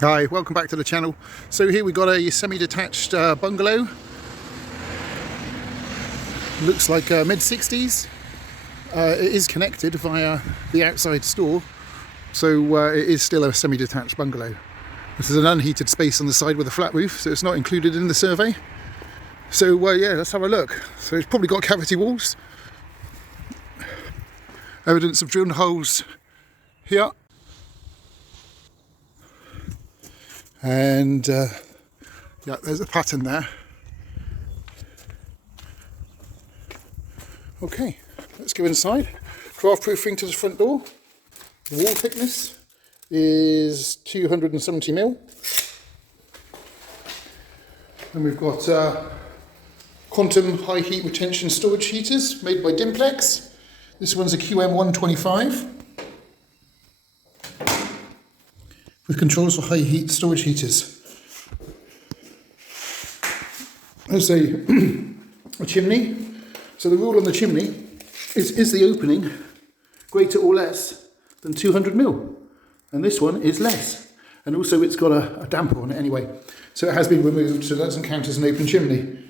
Hi, welcome back to the channel. So here we got a semi-detached bungalow. Looks like mid-60s. It is connected via the outside store, so it is still a semi-detached bungalow. This is an unheated space on the side with a flat roof, so it's not included in the survey. So yeah, let's have a look. So it's probably got cavity walls. Evidence of drilled holes here. And yeah, there's a pattern there. Okay, let's go inside. Draft proofing to the front door. The wall thickness is 270 mil. And we've got Quantum high heat retention storage heaters made by Dimplex. This one's a QM125. With controls for high heat storage heaters. There's a chimney. So the rule on the chimney is the opening greater or less than 200 mil? And this one is less. And also it's got a damper on it anyway. So it has been removed, so that doesn't count as an open chimney.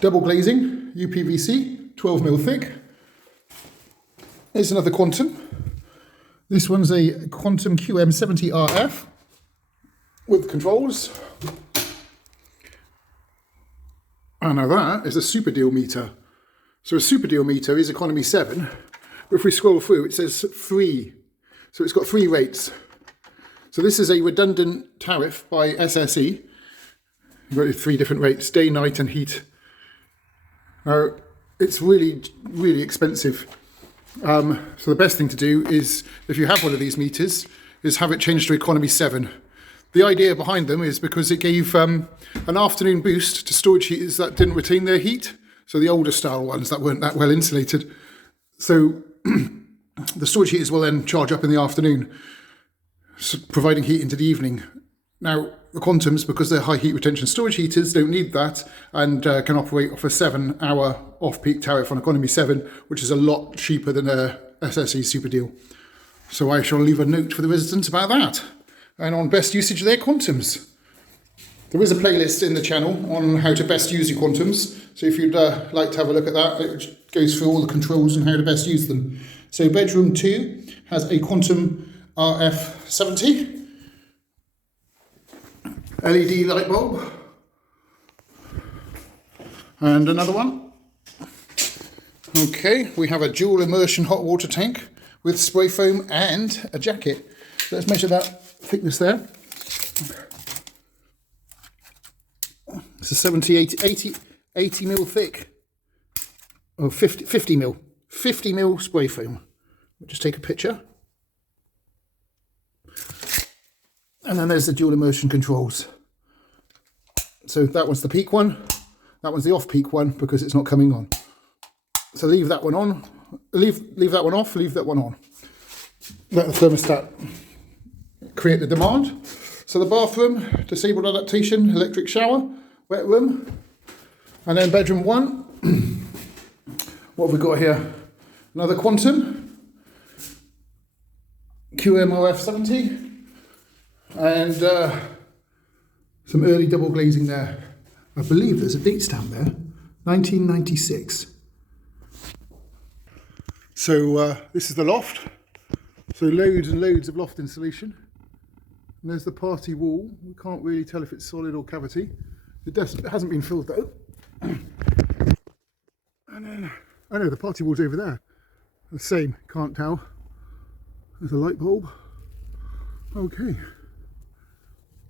Double glazing, UPVC, 12 mil thick. Here's another Quantum. This one's a Quantum QM70RF with controls. And now that is a super deal meter. So a super deal meter is economy 7. But if we scroll through, it says 3. So it's got 3 rates. So this is a redundant tariff by SSE. You've got 3 different rates, day, night and heat. Now, it's really, really expensive. So the best thing to do is, if you have one of these meters, is have it changed to economy 7. The idea behind them is because it gave an afternoon boost to storage heaters that didn't retain their heat. So the older style ones that weren't that well insulated. So the storage heaters will then charge up in the afternoon, providing heat into the evening. Now, the Quantums, because they're high heat retention storage heaters, don't need that and can operate off a 7-hour off-peak tariff on economy 7, which is a lot cheaper than a SSE Super deal. So I shall leave a note for the residents about that. And on best usage of their Quantums. There is a playlist in the channel on how to best use your Quantums. So if you'd like to have a look at that, it goes through all the controls and how to best use them. So bedroom 2 has a Quantum RF70. LED light bulb. And another one. Okay, we have a dual immersion hot water tank with spray foam and a jacket. Let's measure that thickness there. It's a 70, 80 mil thick. Oh, 50 mil. 50 mil spray foam. We'll just take a picture. And then there's the dual immersion controls. So that one's the peak one. That one's the off-peak one because it's not coming on. So leave that one on. Leave that one off. Leave that one on. Let the thermostat create the demand. So the bathroom, disabled adaptation, electric shower, wet room. And then bedroom 1. What have we got here? Another Quantum. QMOF70. And some early double glazing there. I believe there's a date stamp there, 1996. So this is the loft. So loads and loads of loft insulation. And there's the party wall. We can't really tell if it's solid or cavity. It hasn't been filled though. And then, oh no, the party wall's over there. The same, can't tell. There's a light bulb. Okay.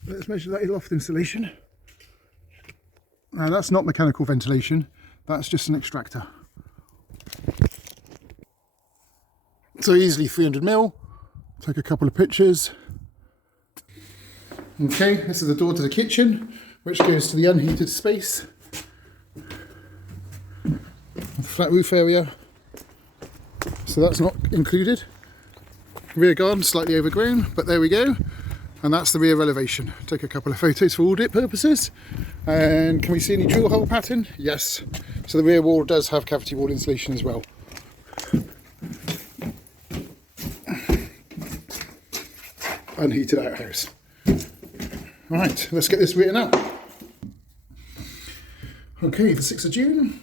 Let's measure that loft insulation. Now that's not mechanical ventilation, that's just an extractor. So easily 300 mil. Take a couple of pictures. Okay, this is the door to the kitchen, which goes to the unheated space. The flat roof area. So that's not included. Rear garden slightly overgrown, but there we go. And that's the rear elevation. Take a couple of photos for audit purposes. And can we see any drill hole pattern? Yes. So the rear wall does have cavity wall insulation as well. unheated outhouse. Right, let's get this written up. Okay, the 6th of June.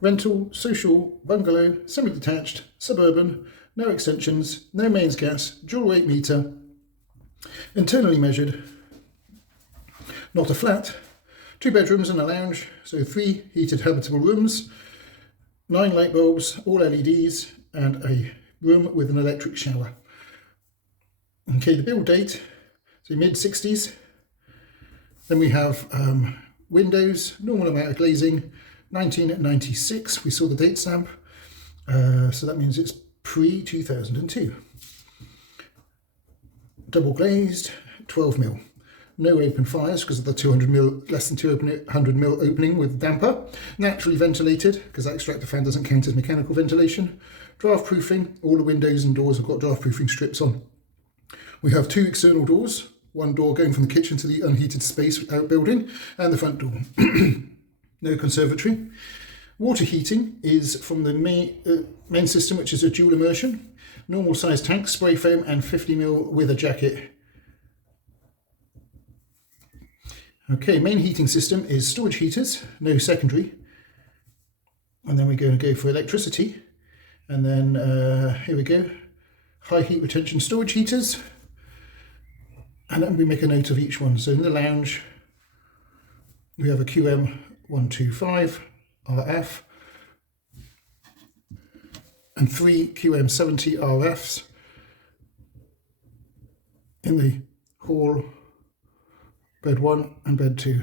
Rental, social, bungalow, semi-detached, suburban, no extensions, no mains gas, dual rate meter, internally measured, not a flat, 2 bedrooms and a lounge, so 3 heated habitable rooms, 9 light bulbs, all LEDs, and a room with an electric shower. Okay, the build date, so mid-60s. Then we have windows, normal amount of glazing, 1996. We saw the date stamp, so that means it's pre-2002. Double glazed, 12mm. No open fires because of the 200mm, less than 200mm opening with damper. Naturally ventilated because that extractor fan doesn't count as mechanical ventilation. Draft proofing, all the windows and doors have got draft proofing strips on. We have 2 external doors, one door going from the kitchen to the unheated space outbuilding, and the front door. No conservatory. Water heating is from the main system, which is a dual immersion. Normal size tank, spray foam, and 50mm with a jacket. Okay, main heating system is storage heaters, no secondary. And then we're going to go for electricity. And then here we go, high heat retention storage heaters. And then we make a note of each one. So in the lounge, we have a QM125 RF and 3 QM70 RFs. In the hall, bed 1 and bed 2.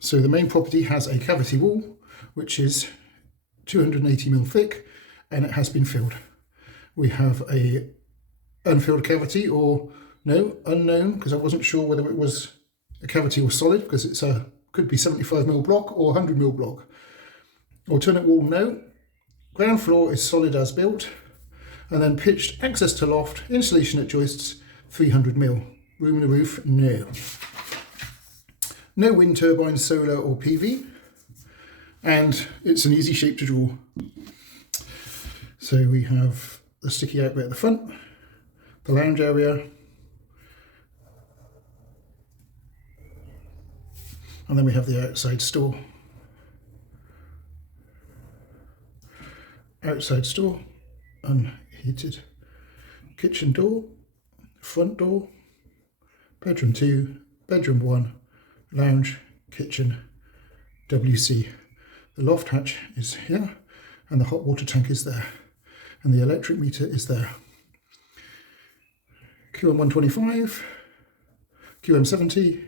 So the main property has a cavity wall, which is 280mm thick, and it has been filled. We have a unfilled cavity, or no, unknown, because I wasn't sure whether it was a cavity or solid, because it's could be 75mm block or 100mm block. Alternate wall, no. Ground floor is solid as built, and then pitched access to loft, insulation at joists, 300mm. Room in the roof, no. No wind turbines, solar or PV, and it's an easy shape to draw. So we have the sticky outlet at the front, the lounge area, and then we have the outside store. Outside store, unheated. Kitchen door, front door, bedroom 2, bedroom 1, lounge, kitchen, WC. The loft hatch is here, and the hot water tank is there, and the electric meter is there. QM125, QM70,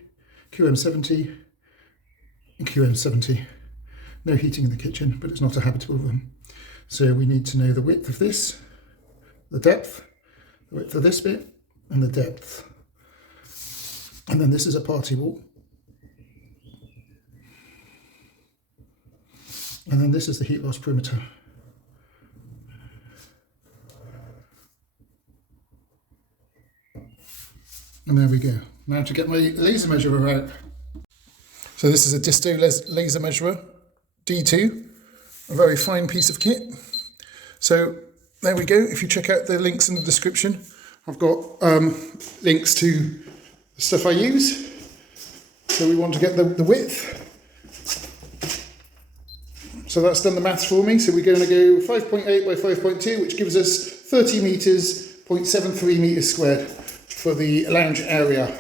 QM70, and QM70. No heating in the kitchen, but it's not a habitable room. So we need to know the width of this, the depth, the width of this bit, and the depth. And then this is a party wall. And then this is the heat loss perimeter. And there we go. Now to get my laser measurer out. So this is a Disto laser measurer, D2, a very fine piece of kit. So there we go. If you check out the links in the description, I've got links to the stuff I use. So we want to get the width. So that's done the maths for me. So we're going to go 5.8 by 5.2, which gives us 30 meters, 0.73 meters squared for the lounge area.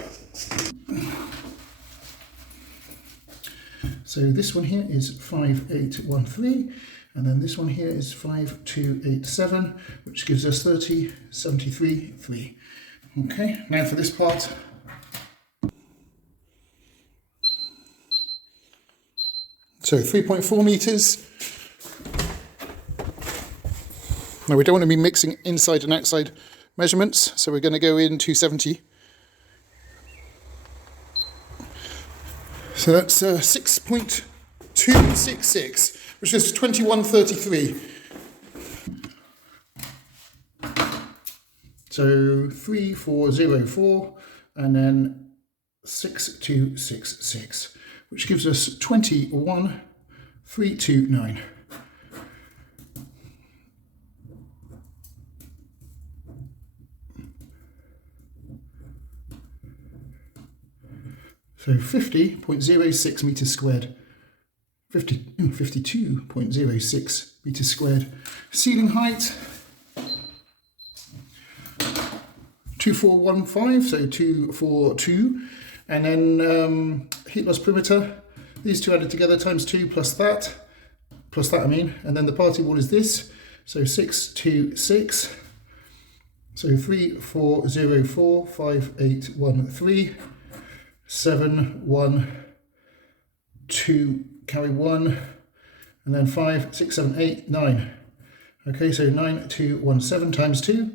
So this one here is 5813, and then this one here is 5287, which gives us 30.73.3. Okay, now for this part. So 3.4 meters. Now we don't want to be mixing inside and outside measurements, so we're going to go in 270. So that's 6.266, which is 2133. So 3404 and then 6266, which gives us 21,329. So 50.06 meters squared. 52.06 meters squared. Ceiling height 2415, so 242, and then heat loss perimeter, these two added together times 2 plus that I mean, and then the party wall is this, so 626, so 3404 5813 712 carry 1, and then 5 6 7 8 9. Okay, so 9217 times 2.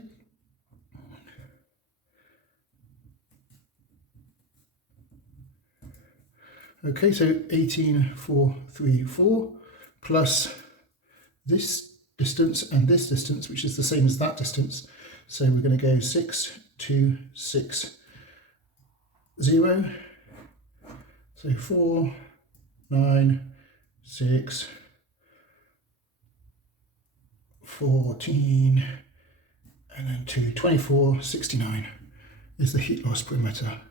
Okay, so 18434 plus this distance and this distance, which is the same as that distance. So we're going to go 6260. So 4 9 6 14 and then 2 2469 is the heat loss perimeter.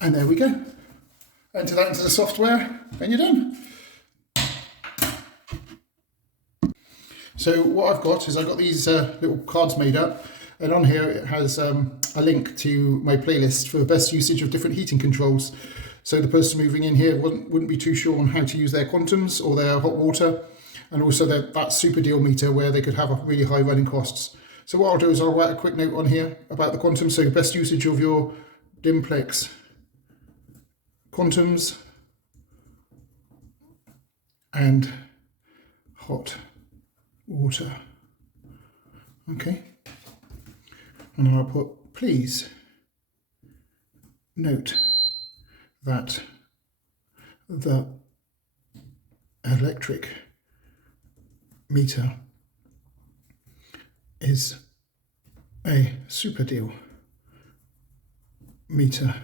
And there we go. Enter that into the software and you're done. So what I've got is I've got these little cards made up, and on here it has a link to my playlist for the best usage of different heating controls. So the person moving in here wouldn't be too sure on how to use their quantums or their hot water, and also that super deal meter where they could have a really high running costs. So what I'll do is I'll write a quick note on here about the quantum. So best usage of your Dimplex Quantums and hot water. Okay, and I'll put, please note that the electric meter is a super deal meter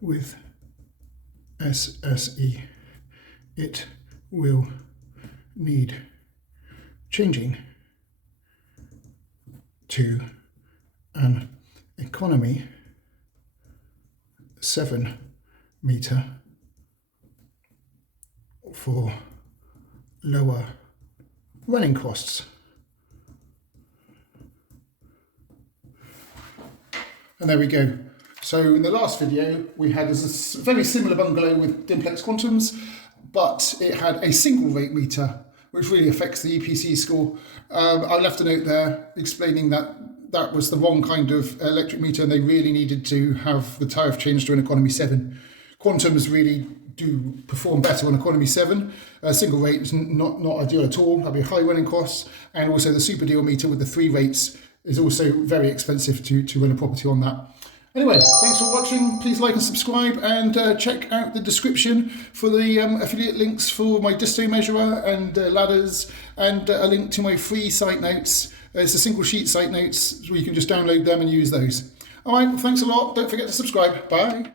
with SSE. It will need changing to an economy 7 meter for lower running costs. And there we go. So in the last video we had this very similar bungalow with Dimplex Quantums, but it had a single rate meter, which really affects the EPC score. I left a note there explaining that that was the wrong kind of electric meter and they really needed to have the tariff changed to an economy 7. Quantums really do perform better on economy 7. Single rate is not ideal at all. That'd be high running costs, and also the super deal meter with the 3 rates is also very expensive to run a property on that. Anyway, thanks for watching. Please like and subscribe, and check out the description for the affiliate links for my disto measurer and ladders, and a link to my free site notes. It's a single sheet site notes, so you can just download them and use those. All right, thanks a lot. Don't forget to subscribe. Bye.